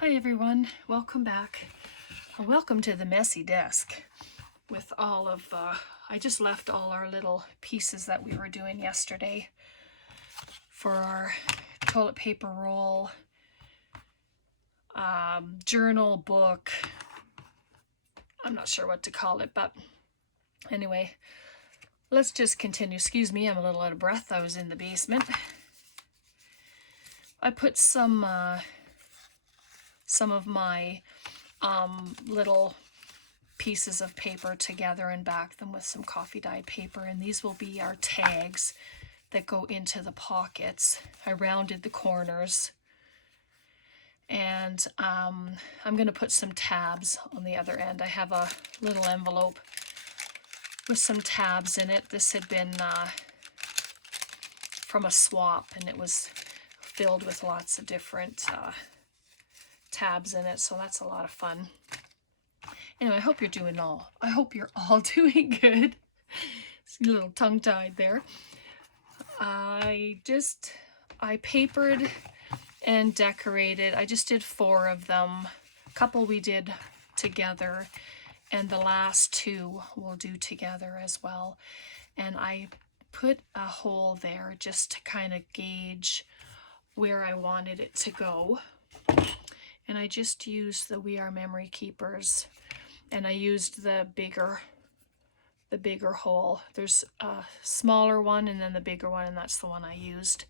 Hi everyone, welcome back. Welcome to the messy desk with all of, I just left all our little pieces that we were doing yesterday for our toilet paper roll, journal, book. I'm not sure what to call it, but anyway, let's just continue. Excuse me, I'm a little out of breath. I was in the basement. I put some of my little pieces of paper together and back them with some coffee dyed paper, and these will be our tags that go into the pockets. I rounded the corners, and I'm going to put some tabs on the other end. I have a little envelope with some tabs in it. This had been from a swap, and it was filled with lots of different tabs in it, so that's a lot of fun. Anyway, I hope you're all doing good. It's a little tongue-tied there. I papered and decorated. I just did 4 of them. A couple we did together, and the last 2 we'll do together as well. And I put a hole there just to kind of gauge where I wanted it to go. And I just used the We Are Memory Keepers, and I used the bigger hole. There's a smaller one and then the bigger one, and that's the one I used.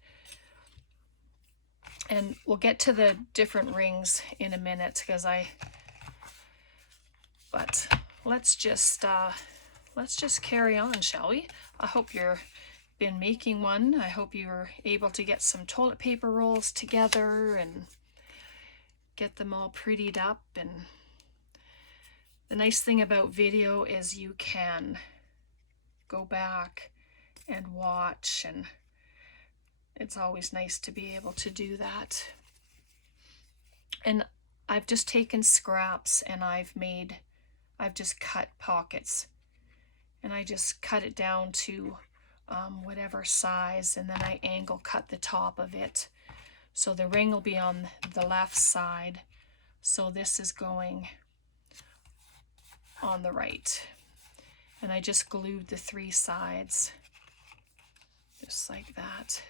And we'll get to the different rings in a minute, but let's just carry on, shall we? I hope you've been making one. I hope you were able to get some toilet paper rolls together and get them all prettied up. And the nice thing about video is you can go back and watch, and it's always nice to be able to do that. And I've just taken scraps and I've just cut pockets, and I just cut it down to whatever size, and then I angle cut the top of it. So the ring will be on the left side, so this is going on the right. And I just glued the 3 sides, just like that.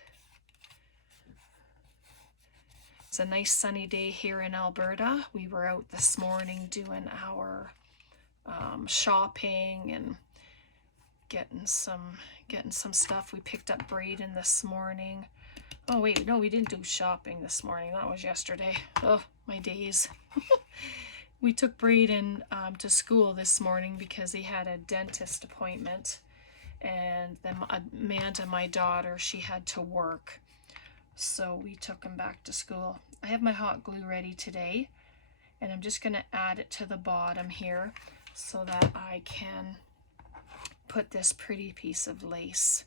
It's a nice sunny day here in Alberta. We were out this morning doing our shopping and getting some stuff. We picked up Braden this morning. Oh wait, no, we didn't do shopping this morning. That was yesterday. Oh, my days. We took Braden to school this morning because he had a dentist appointment, and then Amanda, my daughter, she had to work, so we took him back to school. I have my hot glue ready today, and I'm just going to add it to the bottom here so that I can put this pretty piece of lace,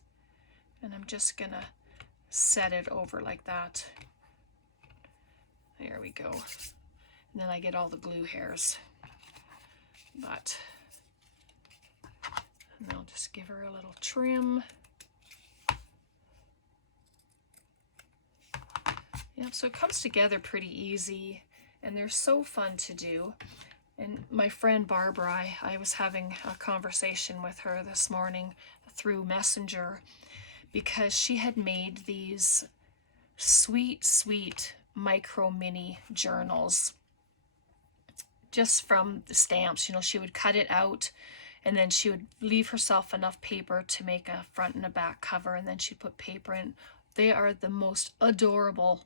and I'm just going to set it over like that. There we go. And then I get all the glue hairs. And I'll just give her a little trim. Yeah, so it comes together pretty easy, and they're so fun to do. And my friend Barbara, I was having a conversation with her this morning through Messenger, because she had made these sweet micro mini journals just from the stamps. You know, she would cut it out, and then she would leave herself enough paper to make a front and a back cover, and then she'd put paper in. They are the most adorable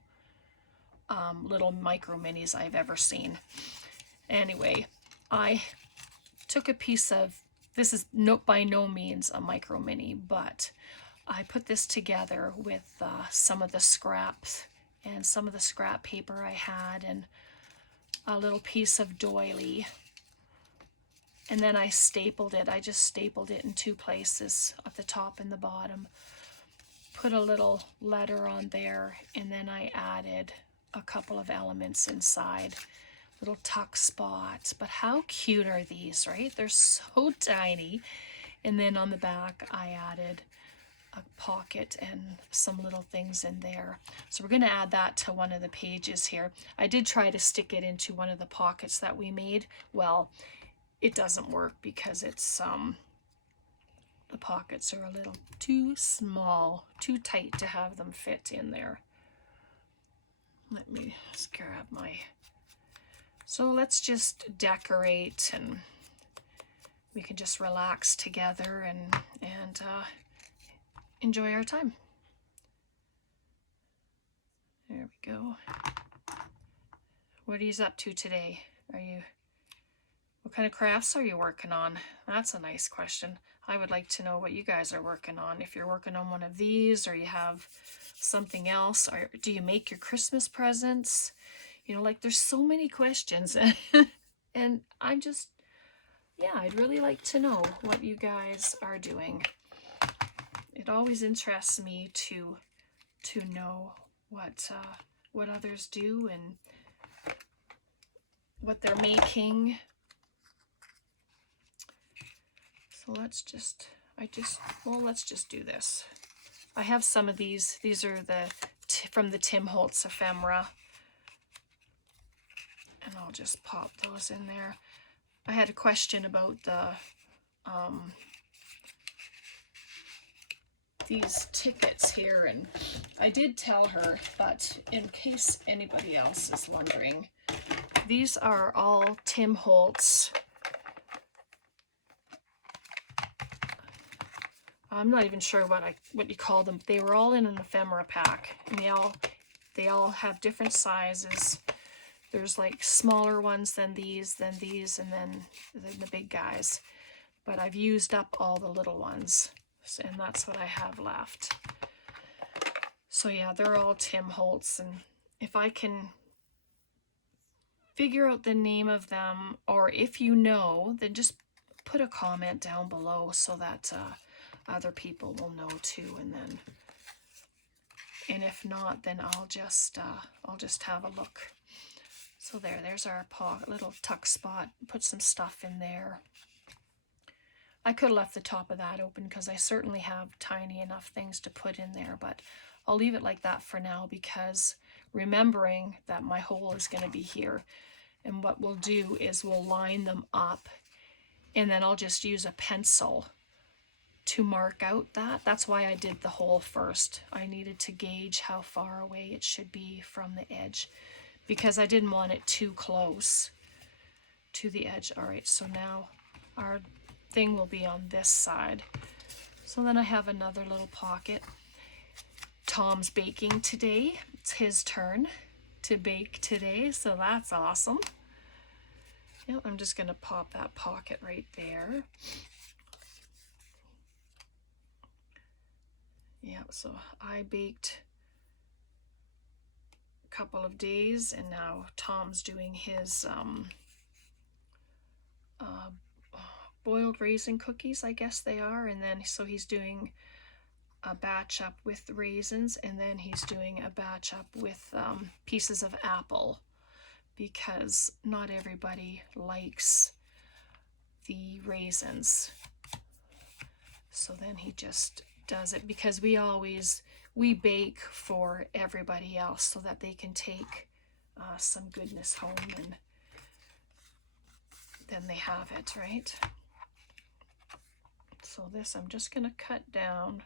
little micro minis I've ever seen. Anyway, I took a piece of, this is by no means a micro mini, but I put this together with some of the scraps and some of the scrap paper I had, and a little piece of doily, and then I stapled it. I just stapled it in 2 places, at the top and the bottom. Put a little letter on there, and then I added a couple of elements inside, little tuck spots. But how cute are these, right? They're so tiny. And then on the back I added a pocket and some little things in there. So we're going to add that to one of the pages here. I did try to stick it into one of the pockets that we made. Well, it doesn't work because it's the pockets are a little too small, too tight to have them fit in there. Let me just grab my... So let's just decorate, and we can just relax together and enjoy our time. There we go. What are you up to today? What kind of crafts are you working on? That's a nice question. I would like to know what you guys are working on. If you're working on one of these, or you have something else, or do you make your Christmas presents? You know, like, there's so many questions. And I'm just, yeah, I'd really like to know what you guys are doing. It always interests me to know what others do and what they're making. So let's just do this. I have some of these. These are from the Tim Holtz ephemera. And I'll just pop those in there. I had a question about these tickets here, and I did tell her, but in case anybody else is wondering, these are all Tim Holtz. I'm not even sure what you call them. They were all in an ephemera pack, and they all have different sizes. There's like smaller ones than these, and then the big guys. But I've used up all the little ones, and that's what I have left. So yeah, they're all Tim Holtz, and if I can figure out the name of them, or if you know, then just put a comment down below so that other people will know too. And if not, then I'll just have a look. So there's our little tuck spot. Put some stuff in there. I could have left the top of that open because I certainly have tiny enough things to put in there, but I'll leave it like that for now, because remembering that my hole is going to be here. And what we'll do is we'll line them up, and then I'll just use a pencil to mark out that. That's why I did the hole first. I needed to gauge how far away it should be from the edge, because I didn't want it too close to the edge. All right, so now our thing will be on this side. So then I have another little pocket. Tom's baking today. It's his turn to bake today, so that's awesome. Yep, I'm just going to pop that pocket right there. Yeah, so I baked a couple of days, and now Tom's doing his boiled raisin cookies, I guess they are, and then so he's doing a batch up with raisins, and then he's doing a batch up with pieces of apple, because not everybody likes the raisins. So then he just does it, because we bake for everybody else so that they can take some goodness home, and then they have it, right? So this I'm just going to cut down.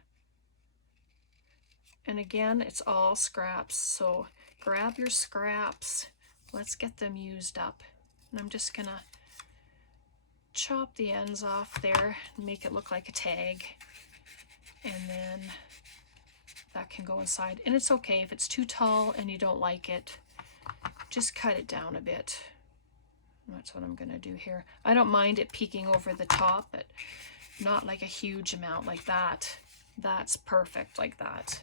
And again, it's all scraps, so grab your scraps. Let's get them used up. And I'm just going to chop the ends off there and make it look like a tag. And then that can go inside. And it's okay if it's too tall and you don't like it, just cut it down a bit. And that's what I'm going to do here. I don't mind it peeking over the top, but not like a huge amount like that. That's perfect like that.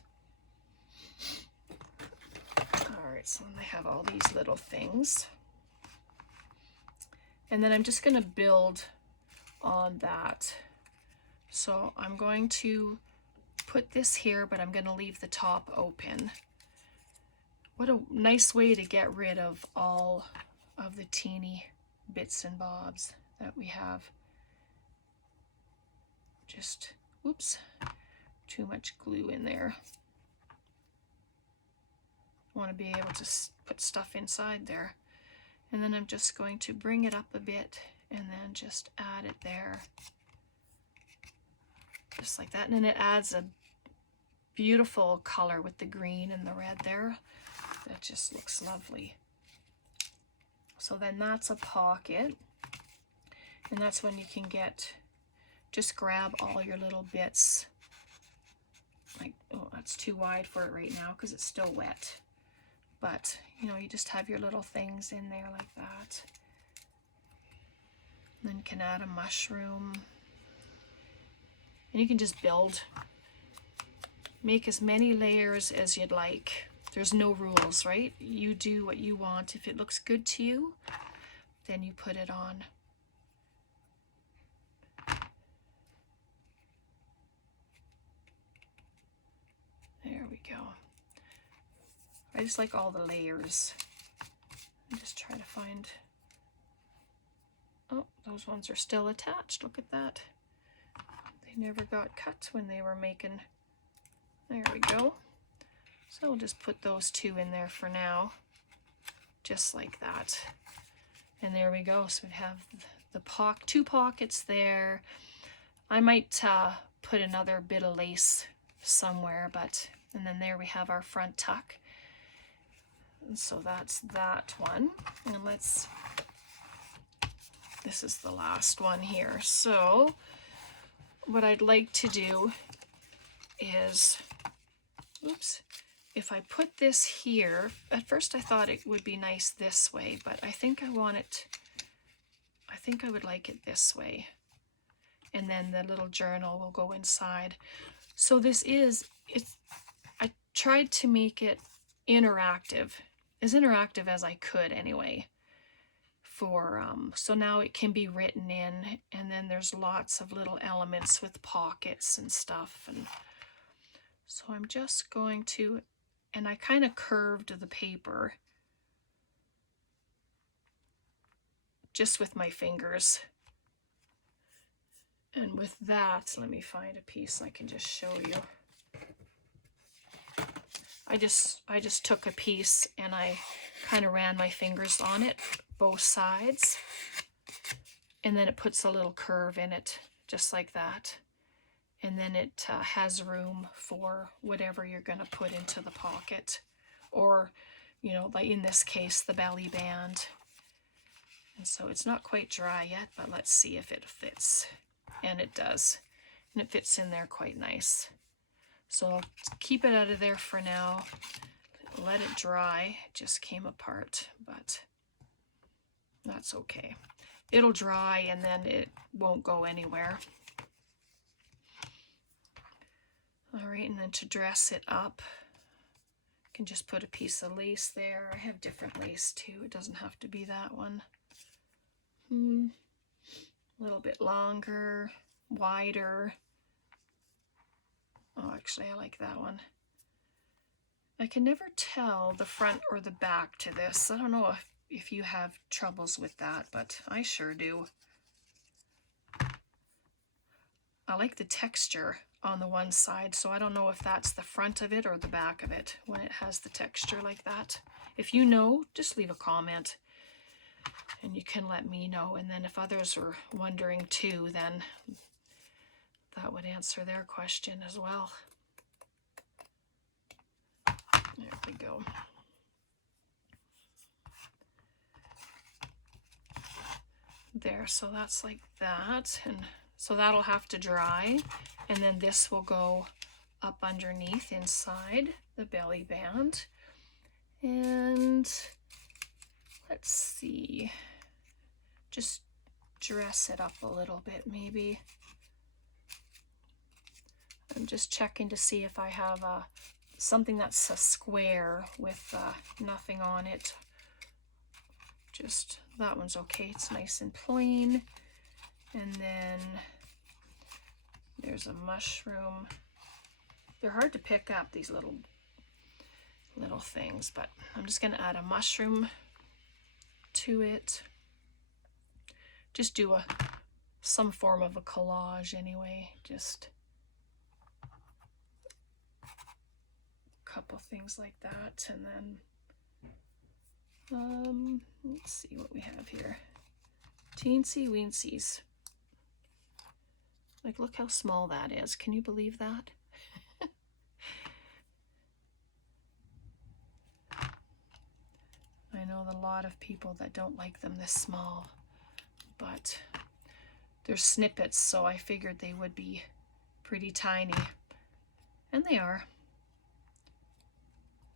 All right, so I have all these little things. And then I'm just going to build on that. So I'm going to put this here, but I'm going to leave the top open. What a nice way to get rid of all of the teeny bits and bobs that we have. Just, whoops, too much glue in there. I want to be able to put stuff inside there. And then I'm just going to bring it up a bit and then just add it there. Just like that. And then it adds a beautiful color with the green and the red there. That just looks lovely. So then that's a pocket. And that's when you can just grab all your little bits. Like, oh, that's too wide for it right now because it's still wet. But, you know, you just have your little things in there like that. And then you can add a mushroom. And you can just make as many layers as you'd like. There's no rules, right? You do what you want. If it looks good to you, then you put it on. There we go. I just like all the layers. I just try to find, oh, those ones are still attached. Look at that. They never got cut when they were making, there we go. So we'll just put those two in there for now, just like that. And there we go. So we have the two pockets there. I might put another bit of lace somewhere, and then there we have our front tuck. And so that's that one. And this is the last one here. So what I'd like to do is, oops, if I put this here, at first I thought it would be nice this way, but I think I would like it this way. And then the little journal will go inside. So I tried to make it interactive, as interactive as I could anyway. So now it can be written in, and then there's lots of little elements with pockets and stuff. And so I'm just going to, and I kind of curved the paper just with my fingers. And with that, let me find a piece I can just show you. I just took a piece and I kind of ran my fingers on it, both sides, and then it puts a little curve in it, just like that. And then it has room for whatever you're going to put into the pocket, or, you know, like in this case, the belly band. And so it's not quite dry yet, but let's see if it fits. And it does. And it fits in there quite nice. So I'll keep it out of there for now. Let it dry. It just came apart, but that's okay. It'll dry and then it won't go anywhere. All right, and then to dress it up, I can just put a piece of lace there. I have different lace too. It doesn't have to be that one. A little bit longer, wider. Oh, actually, I like that one. I can never tell the front or the back to this. I don't know if you have troubles with that, but I sure do. I like the texture on the one side, so I don't know if that's the front of it or the back of it when it has the texture like that. If you know, just leave a comment and you can let me know. And then if others are wondering too, then that would answer their question as well. There we go. There, so that's like that. And so that'll have to dry. And then this will go up underneath inside the belly band. And let's see, just dress it up a little bit maybe. I'm just checking to see if I have something that's a square with nothing on it. Just that one's okay, it's nice and plain. And then there's a mushroom. They're hard to pick up, these little things, but I'm just going to add a mushroom to it. Just do some form of a collage anyway. Just couple things like that. And then let's see what we have here. Teensy Weensies. Like, look how small that is. Can you believe that? I know a lot of people that don't like them this small, but they're snippets, so I figured they would be pretty tiny. And they are.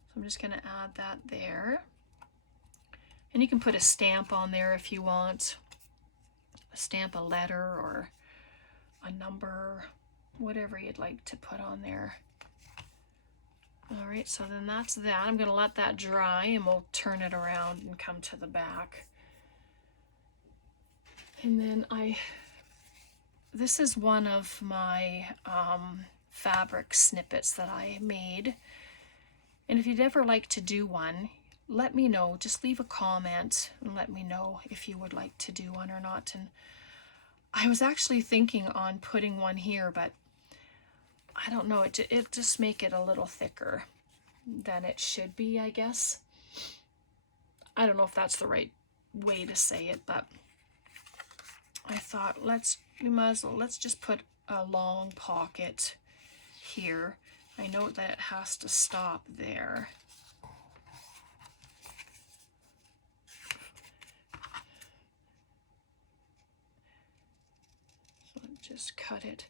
So I'm just going to add that there. And you can put a stamp on there if you want. A stamp, a letter, or a number, whatever you'd like to put on there. All right, so then that's that. I'm going to let that dry and we'll turn it around and come to the back. And then this is one of my fabric snippets that I made. And if you'd ever like to do one, let me know. Just leave a comment and let me know if you would like to do one or not. And I was actually thinking on putting one here, but I don't know, it just make it a little thicker than it should be, I guess. I don't know if that's the right way to say it, but I thought let's just put a long pocket here. I know that it has to stop there. So just cut it.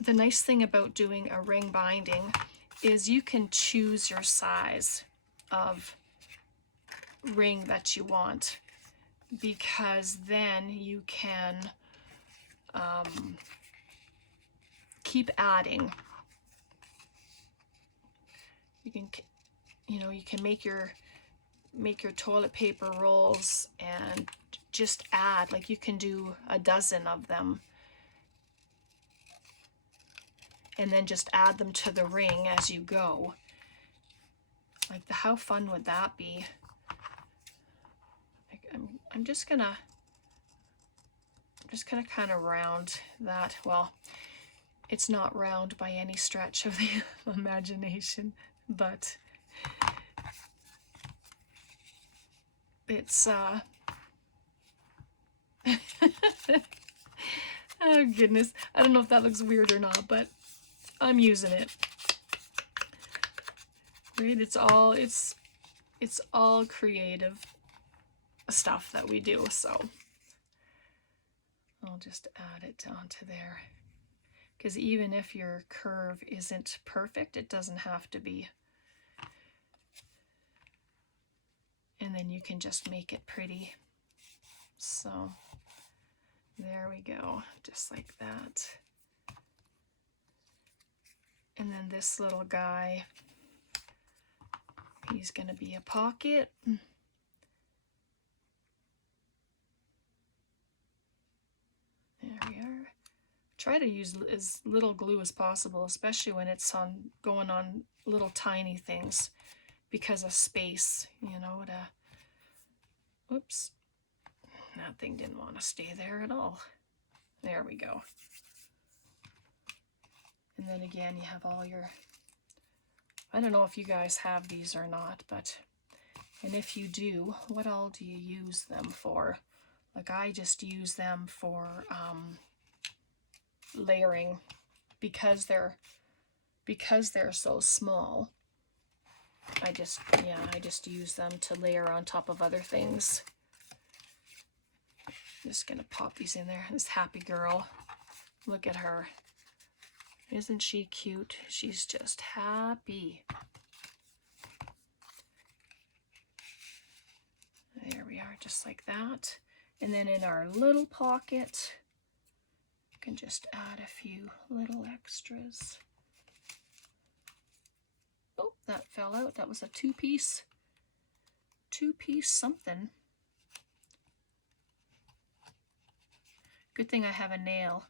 The nice thing about doing a ring binding is you can choose your size of ring that you want, because then you can keep adding. You can, you can make your toilet paper rolls and just add, like you can do a dozen of them and then just add them to the ring as you go. Like, how fun would that be? Like, I'm just gonna kind of round that. Well, it's not round by any stretch of the imagination, but it's oh goodness, I don't know if that looks weird or not, but I'm using it. Right? It's all creative stuff that we do, so I'll just add it onto there. Because even if your curve isn't perfect, it doesn't have to be. And then you can just make it pretty. So there we go, just like that. And then this little guy, he's going to be a pocket. There we are. Try to use as little glue as possible, especially when it's going on little tiny things, because of space, whoops, that thing didn't want to stay there at all. There we go. And then again, you have all your, I don't know if you guys have these or not, and if you do, what all do you use them for? Like, I just use them for layering, because they're so small. I just use them to layer on top of other things. Just gonna pop these in there. This happy girl, look at her. Isn't she cute? She's just happy. There we are, just like that. And then in our little pocket, you can just add a few little extras. Oh, that fell out. That was a two-piece something. Good thing I have a nail.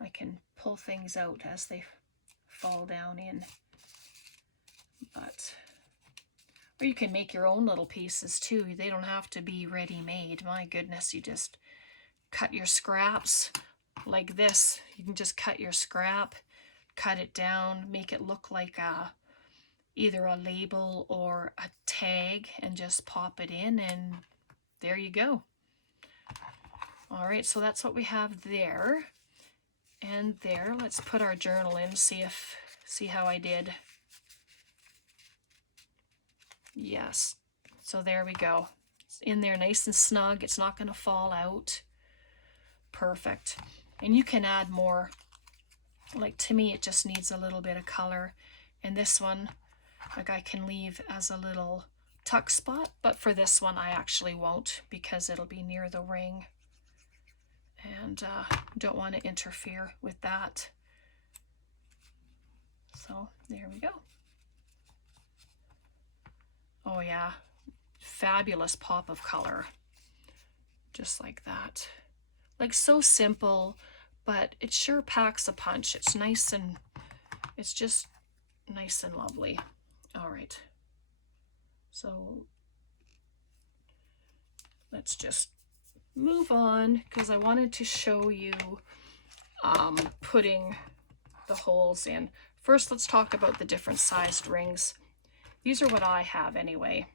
I can pull things out as they fall down in. Or you can make your own little pieces too. They don't have to be ready-made. My goodness, you just cut your scraps like this. You can just cut your scrap, cut it down, make it look like either a label or a tag and just pop it in, and there you go. All right, so that's what we have there and there. Let's put our journal in, see how I did. Yes, so there we go. It's in there nice and snug. It's not going to fall out. Perfect. And you can add more. Like, to me, it just needs a little bit of color. And this one, like, I can leave as a little tuck spot, but for this one I actually won't, because it'll be near the ring, and don't want to interfere with that. So there we go. Oh yeah, fabulous pop of color, just like that. Like, so simple, but it sure packs a punch. It's nice, and it's just nice and lovely. All right, so let's just move on, because I wanted to show you putting the holes in. First, let's talk about the different sized rings. These are what I have anyway.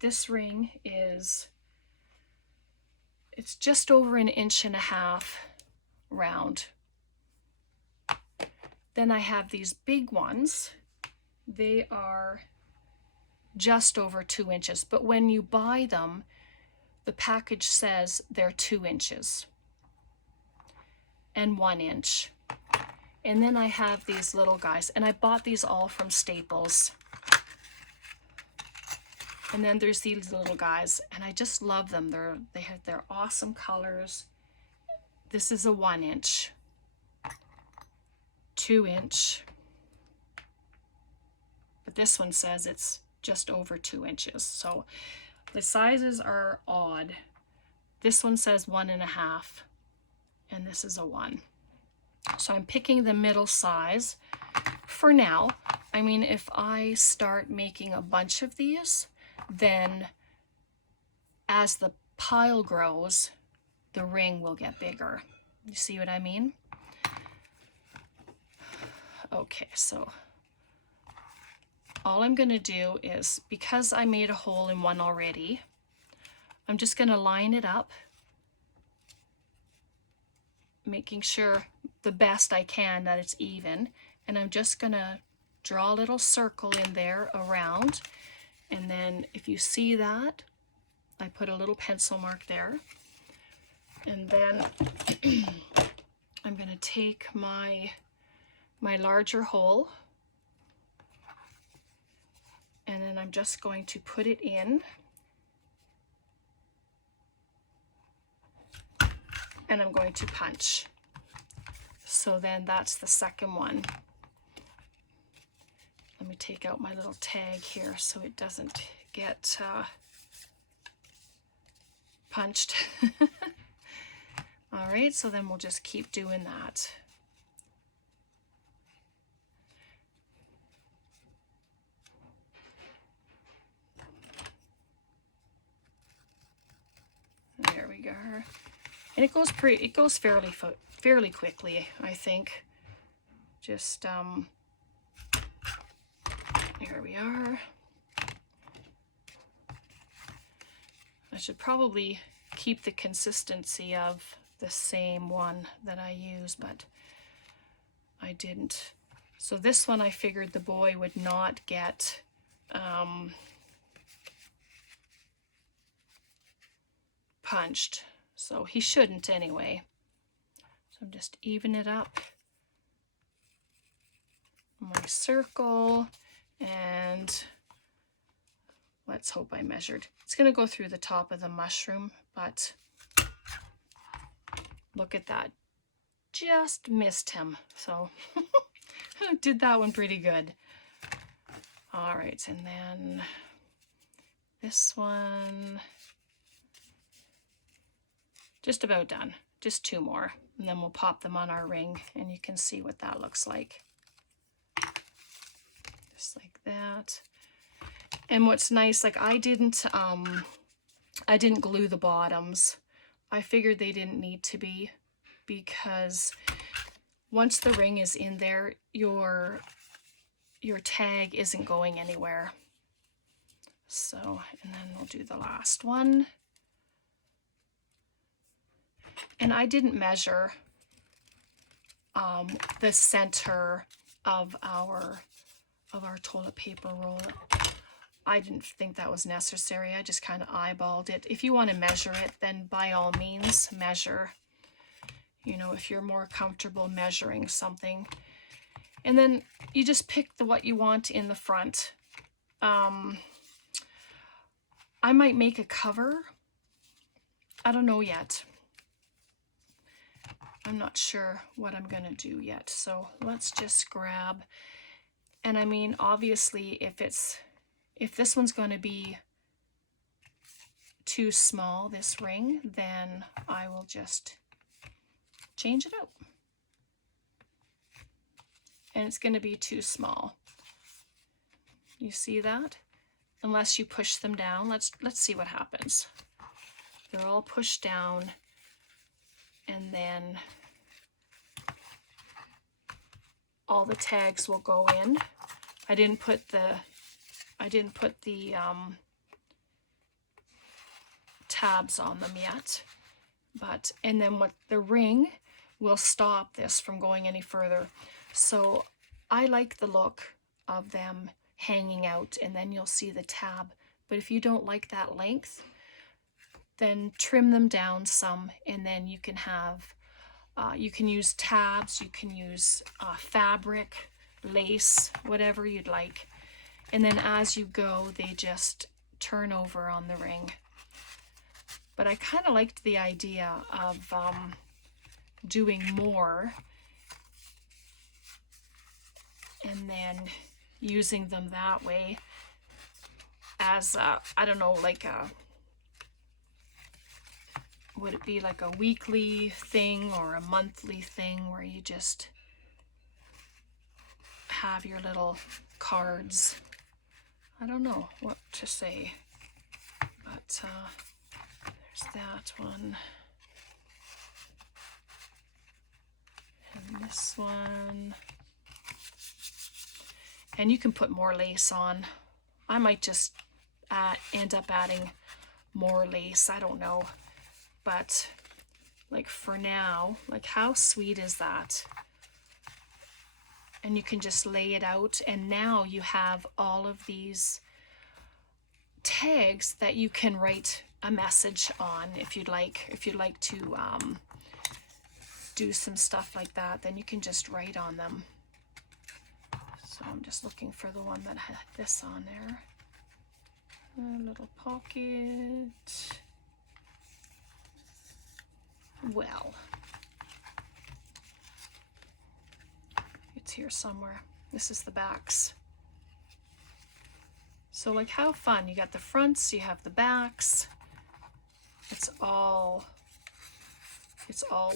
This ring is, it's just over 1.5 inches round. Then I have these big ones. They are just over 2 inches, but when you buy them, the package says they're 2 inches and 1 inch. And then I have these little guys, and I bought these all from Staples. And then there's these little guys, and I just love them. They're awesome colors. This is a 1 inch, 2 inch, but this one says it's just over 2 inches. So the sizes are odd. This one says 1.5, and this is a 1. So I'm picking the middle size for now. I mean, if I start making a bunch of these, then as the pile grows, the ring will get bigger. You see what I mean? Okay, so all I'm going to do is, because I made a hole in one already, I'm just going to line it up, making sure the best I can that it's even, and I'm just going to draw a little circle in there around, and then if you see that, I put a little pencil mark there, and then I'm going to take my larger hole, and then I'm just going to put it in, and I'm going to punch. So then that's the second one. Let me take out my little tag here so it doesn't get punched. All right, so then we'll just keep doing that. There we go. And it goes fairly quickly, I think. Just here we are. I should probably keep the consistency of the same one that I use, but I didn't. So this one I figured the boy would not get punched, so he shouldn't anyway. So I'm just even it up, my circle, and let's hope I measured. It's going to go through the top of the mushroom, but look at that. Just missed him. So did that one pretty good. All right, and then this one, just about done. Just 2 more, and then we'll pop them on our ring, and you can see what that looks like. Just like that. And what's nice, like I didn't glue the bottoms. I figured they didn't need to be, because once the ring is in there, your your tag isn't going anywhere. So, and then we'll do the last one. And I didn't measure the center of our toilet paper roll. I didn't think that was necessary. I just kind of eyeballed it. If you want to measure it, then by all means measure. You know, if you're more comfortable measuring something. And then you just pick what you want in the front. I might make a cover. I don't know yet. I'm not sure what I'm going to do yet. So let's just grab. And I mean, obviously, if this one's going to be too small, this ring, then I will just change it out. And it's going to be too small. You see that? Unless you push them down. Let's see what happens. They're all pushed down, and then all the tags will go in. I didn't put the tabs on them yet, but and then what the ring will stop this from going any further. So I like the look of them hanging out, and then you'll see the tab. But if you don't like that length, then trim them down some, and then you can have you can use tabs, you can use fabric, lace, whatever you'd like. And then as you go, they just turn over on the ring. But I kind of liked the idea of doing more and then using them that way as I don't know, like a, would it be like a weekly thing or a monthly thing where you just have your little cards? I don't know what to say, but there's that one. And this one. And you can put more lace on. I might just end up adding more lace. I don't know. But like for now, like how sweet is that? And you can just lay it out, and now you have all of these tags that you can write a message on if you'd like. If you'd like to do some stuff like that, then you can just write on them. So I'm just looking for the one that had this on there. A little pocket. Well, it's here somewhere. This is the backs. So like how fun. You got the fronts, you have the backs. It's all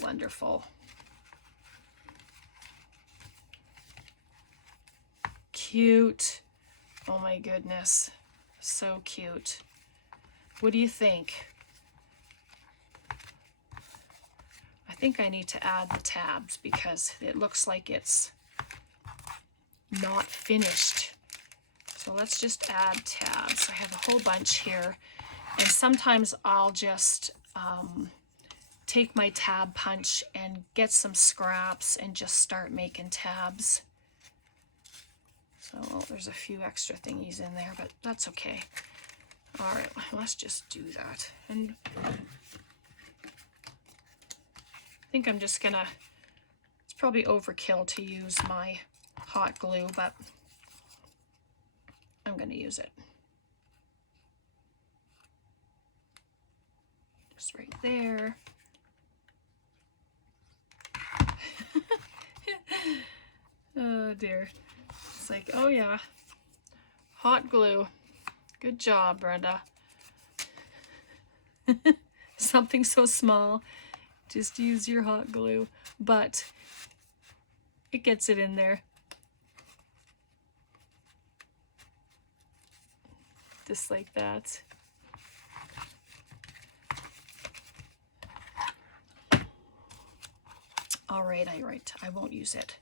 wonderful. Cute. Oh my goodness. So cute. What do you think? I think I need to add the tabs because it looks like it's not finished. So let's just add tabs. I have a whole bunch here, and sometimes I'll just take my tab punch and get some scraps and just start making tabs. So there's a few extra thingies in there, but that's okay. All right, let's just do that. And I think I'm just gonna, it's probably overkill to use my hot glue, but I'm gonna use it. Just right there. Oh dear. It's like, oh yeah, hot glue. Good job, Brenda. Something so small. Just use your hot glue, but it gets it in there. Just like that. All right, I won't use it.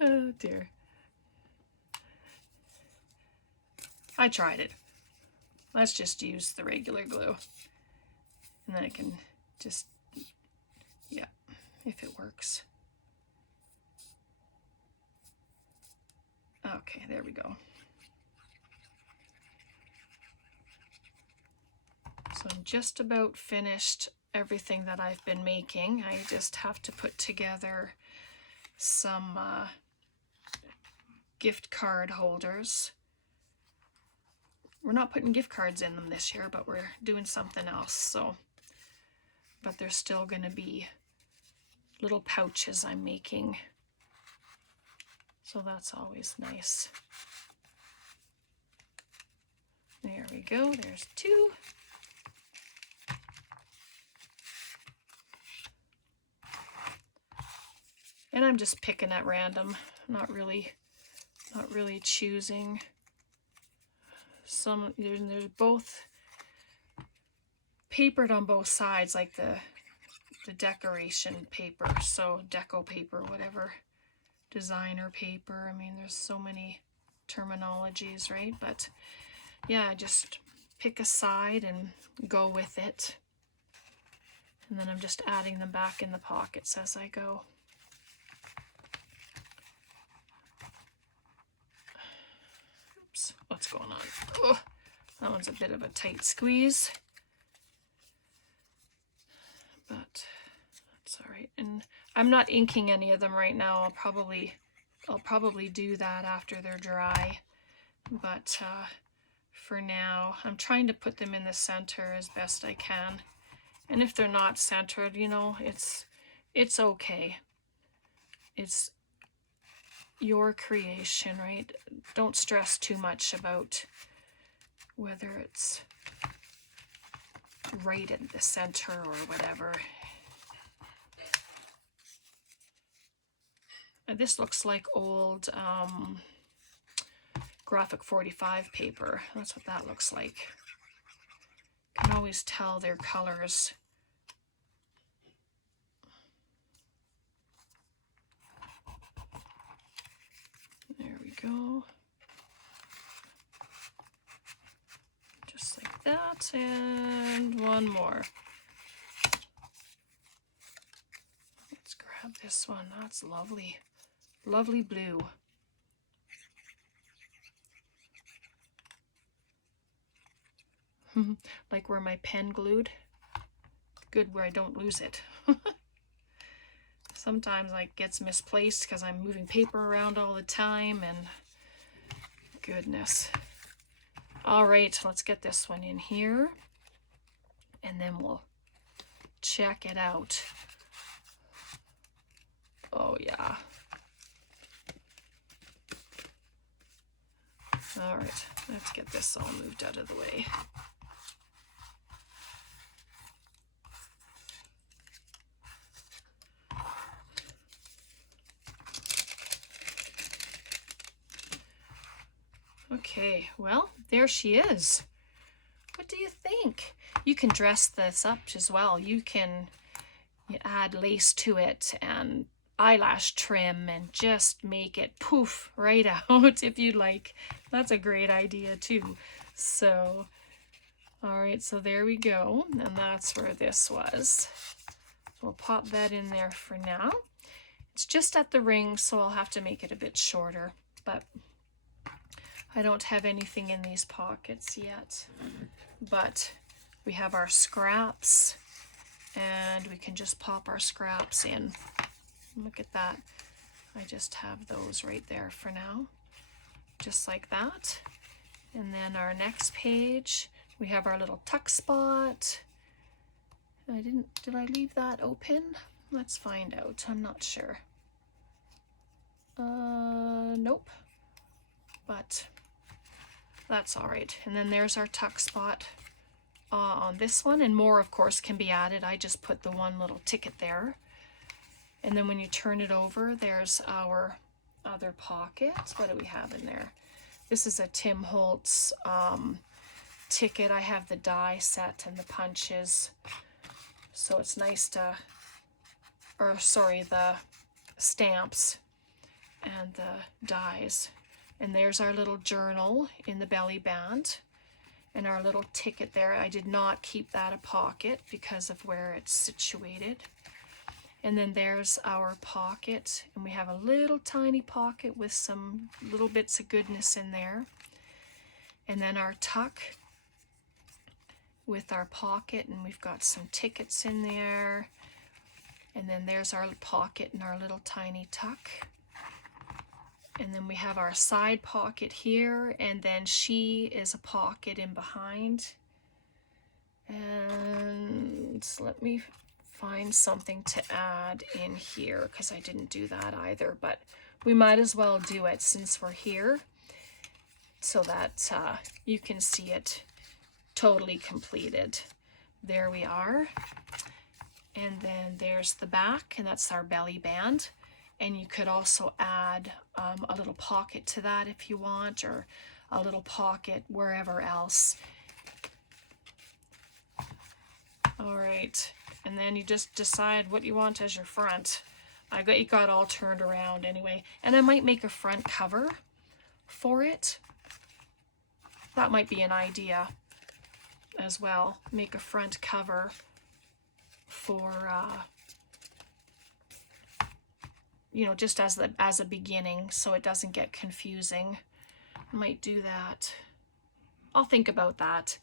Oh dear. I tried it. Let's just use the regular glue. And then I can just, yeah, if it works. Okay, there we go. So I'm just about finished everything that I've been making. I just have to put together some gift card holders. We're not putting gift cards in them this year, but we're doing something else. So, but there's still going to be little pouches I'm making. So that's always nice. There we go. There's 2. And I'm just picking at random, not really choosing. There's both papered on both sides, like the decoration paper, so deco paper, whatever, designer paper. I mean, there's so many terminologies, right? But yeah, just pick a side and go with it. And then I'm just adding them back in the pockets as I go. Oops, what's going on? Oh, that one's a bit of a tight squeeze. But that's all right. And I'm not inking any of them right now. I'll probably do that after they're dry. But for now, I'm trying to put them in the center as best I can. And if they're not centered, you know, it's okay. It's your creation, right? Don't stress too much about whether it's right in the center or whatever. And this looks like old graphic 45 paper. That's what that looks like. You can always tell their colors. There we go. Just like that, and one more. Let's grab this one. That's lovely. Lovely blue. Like where my pen glued. Good where I don't lose it. Sometimes like gets misplaced because I'm moving paper around all the time, and goodness. All right, let's get this one in here and then we'll check it out. Oh yeah. All right, let's get this all moved out of the way. Okay, well, there she is. What do you think? You can dress this up as well. You can add lace to it and eyelash trim and just make it poof right out if you like. That's a great idea too. So, all right, so there we go. And that's where this was. We'll pop that in there for now. It's just at the ring, so I'll have to make it a bit shorter, but I don't have anything in these pockets yet. But we have our scraps, and we can just pop our scraps in. Look at that. I just have those right there for now, just like that. And then our next page, we have our little tuck spot. Did I leave that open? Let's find out. I'm not sure. Nope. But that's all right. And then there's our tuck spot on this one, and more of course can be added. I just put the one little ticket there. And then when you turn it over, there's our other pocket. What do we have in there? This is a Tim Holtz ticket. I have the die set and the punches. So it's nice to, the stamps. and the dies. And there's our little journal in the belly band and our little ticket there. I did not keep that a pocket because of where it's situated. And then there's our pocket, and we have a little tiny pocket with some little bits of goodness in there. And then our tuck with our pocket, and we've got some tickets in there. And then there's our pocket and our little tiny tuck. And then we have our side pocket here, and then she is a pocket in behind. And let me find something to add in here, because I didn't do that either, but we might as well do it since we're here, so that you can see it totally completed. There we are. And then there's the back, and that's our belly band. And you could also add a little pocket to that if you want, or a little pocket wherever else. All right, and then you just decide what you want as your front. It got all turned around anyway, and I might make a front cover for it. That might be an idea as well. Make a front cover for you know, just as a beginning, so it doesn't get confusing. I might do that. I'll think about that.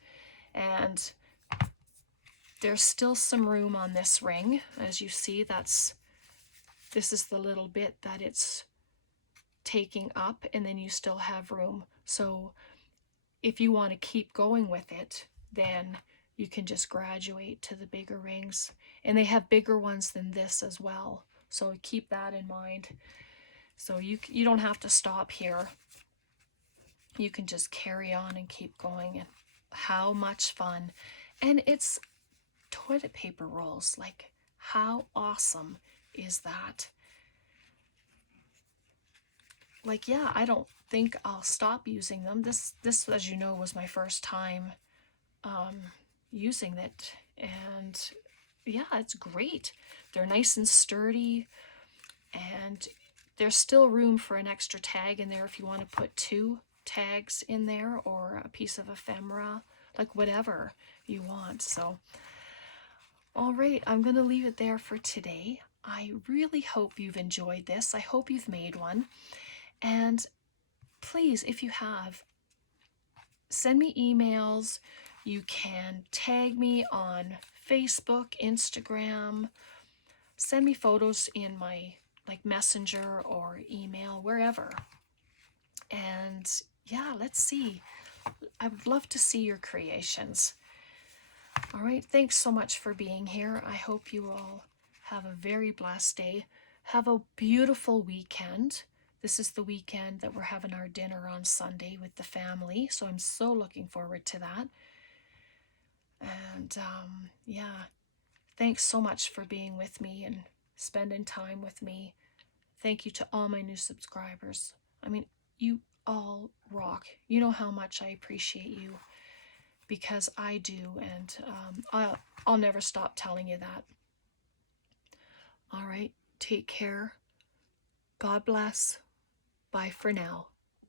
And there's still some room on this ring. As you see, this is the little bit that it's taking up, and then you still have room. So if you want to keep going with it, then you can just graduate to the bigger rings. And they have bigger ones than this as well. So keep that in mind. So you don't have to stop here. You can just carry on and keep going. And how much fun. And it's toilet paper rolls. Like, how awesome is that? Like, yeah, I don't think I'll stop using them. This, as you know, was my first time using it. And yeah, it's great. They're nice and sturdy, and there's still room for an extra tag in there if you want to put 2 tags in there, or a piece of ephemera, like whatever you want. So, all right, I'm going to leave it there for today. I really hope you've enjoyed this. I hope you've made one. And please, if you have, send me emails. You can tag me on Facebook, Instagram, send me photos in my Messenger or email, wherever. And yeah, let's see. I would love to see your creations. All right, thanks so much for being here. I hope you all have a very blessed day. Have a beautiful weekend. This is the weekend that we're having our dinner on Sunday with the family, so I'm so looking forward to that. And yeah, thanks so much for being with me and spending time with me. Thank you to all my new subscribers. I mean, you all rock. You know how much I appreciate you, because I do, and I'll never stop telling you that. All right, take care. God bless. Bye for now.